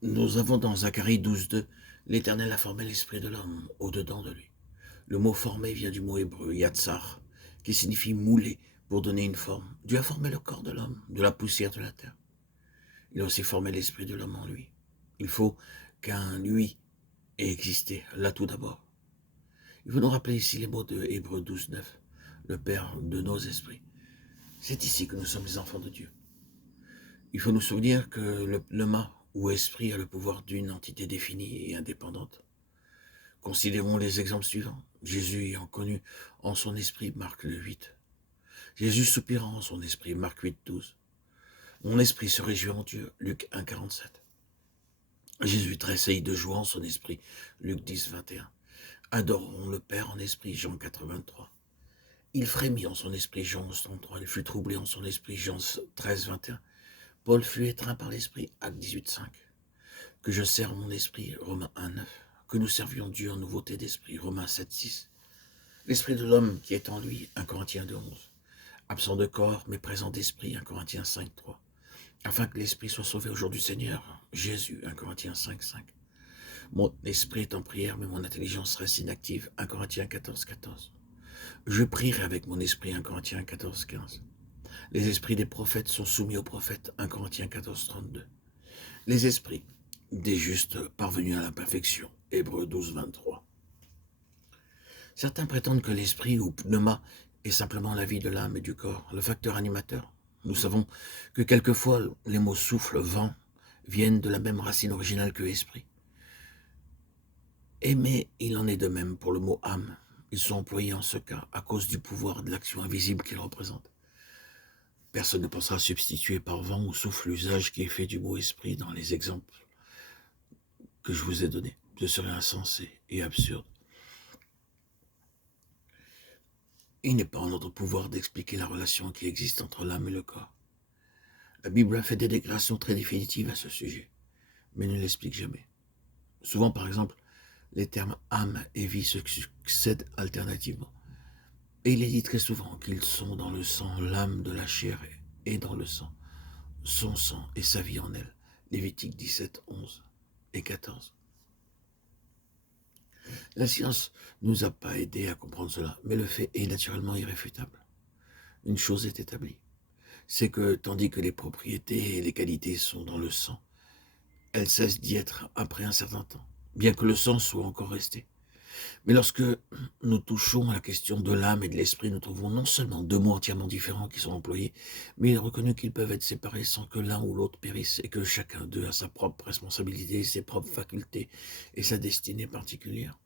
Nous avons dans Zacharie 12:2, l'Éternel a formé l'esprit de l'homme au-dedans de lui. Le mot formé vient du mot hébreu yatsar, qui signifie mouler pour donner une forme. Dieu a formé le corps de l'homme, de la poussière de la terre. Il a aussi formé l'esprit de l'homme en lui. Il faut qu'un lui ait existé, là tout d'abord. Il faut nous rappeler ici les mots de Hébreux 12:9, le Père de nos esprits. C'est ici que nous sommes les enfants de Dieu. Il faut nous souvenir que le mât ou esprit a le pouvoir d'une entité définie et indépendante. Considérons les exemples suivants. Jésus ayant connu en son esprit, Marc le 8. Jésus soupirant en son esprit, Marc 8:12. Mon esprit se réjouit en Dieu, Luc 1:47. Jésus tressaillit de joie en son esprit, Luc 10:21. Adorons le Père en esprit, Jean 4:23. Il frémit en son esprit, Jean 11:33. Il fut troublé en son esprit, Jean 13:21. Paul fut étreint par l'esprit, Actes 18:5. Que je serve mon esprit, Romains 1:9. Que nous servions Dieu en nouveauté d'esprit, Romains 7:6. L'esprit de l'homme qui est en lui, 1 Corinthiens 2:11. Absent de corps, mais présent d'esprit, 1 Corinthiens 5:3. Afin que l'esprit soit sauvé au jour du Seigneur, Jésus, 1 Corinthiens 5:5. Mon esprit est en prière, mais mon intelligence reste inactive, 1 Corinthiens 14:14. Je prierai avec mon esprit, 1 Corinthiens 14:15. Les esprits des prophètes sont soumis aux prophètes, 1 Corinthiens 14:32. Les esprits des justes parvenus à la perfection, Hébreux 12:23. Certains prétendent que l'esprit ou pneuma est simplement la vie de l'âme et du corps, le facteur animateur. Nous savons que quelquefois les mots souffle, vent viennent de la même racine originale que esprit. Mais il en est de même pour le mot âme. Ils sont employés en ce cas à cause du pouvoir de l'action invisible qu'ils représentent. Personne ne pensera substituer par vent ou souffle l'usage qui est fait du mot esprit dans les exemples que je vous ai donnés. Ce serait insensé et absurde. Il n'est pas en notre pouvoir d'expliquer la relation qui existe entre l'âme et le corps. La Bible a fait des déclarations très définitives à ce sujet, mais ne l'explique jamais. Souvent, par exemple, les termes âme et vie se succèdent alternativement. Et il est dit très souvent qu'ils sont dans le sang, l'âme de la chair est dans le sang, son sang et sa vie en elle. Lévitique 17, 11 et 14. La science ne nous a pas aidés à comprendre cela, mais le fait est naturellement irréfutable. Une chose est établie, c'est que tandis que les propriétés et les qualités sont dans le sang, elles cessent d'y être après un certain temps, bien que le sang soit encore resté. Mais lorsque nous touchons à la question de l'âme et de l'esprit, nous trouvons non seulement deux mots entièrement différents qui sont employés, mais il est reconnu qu'ils peuvent être séparés sans que l'un ou l'autre périsse et que chacun d'eux a sa propre responsabilité, ses propres facultés et sa destinée particulière.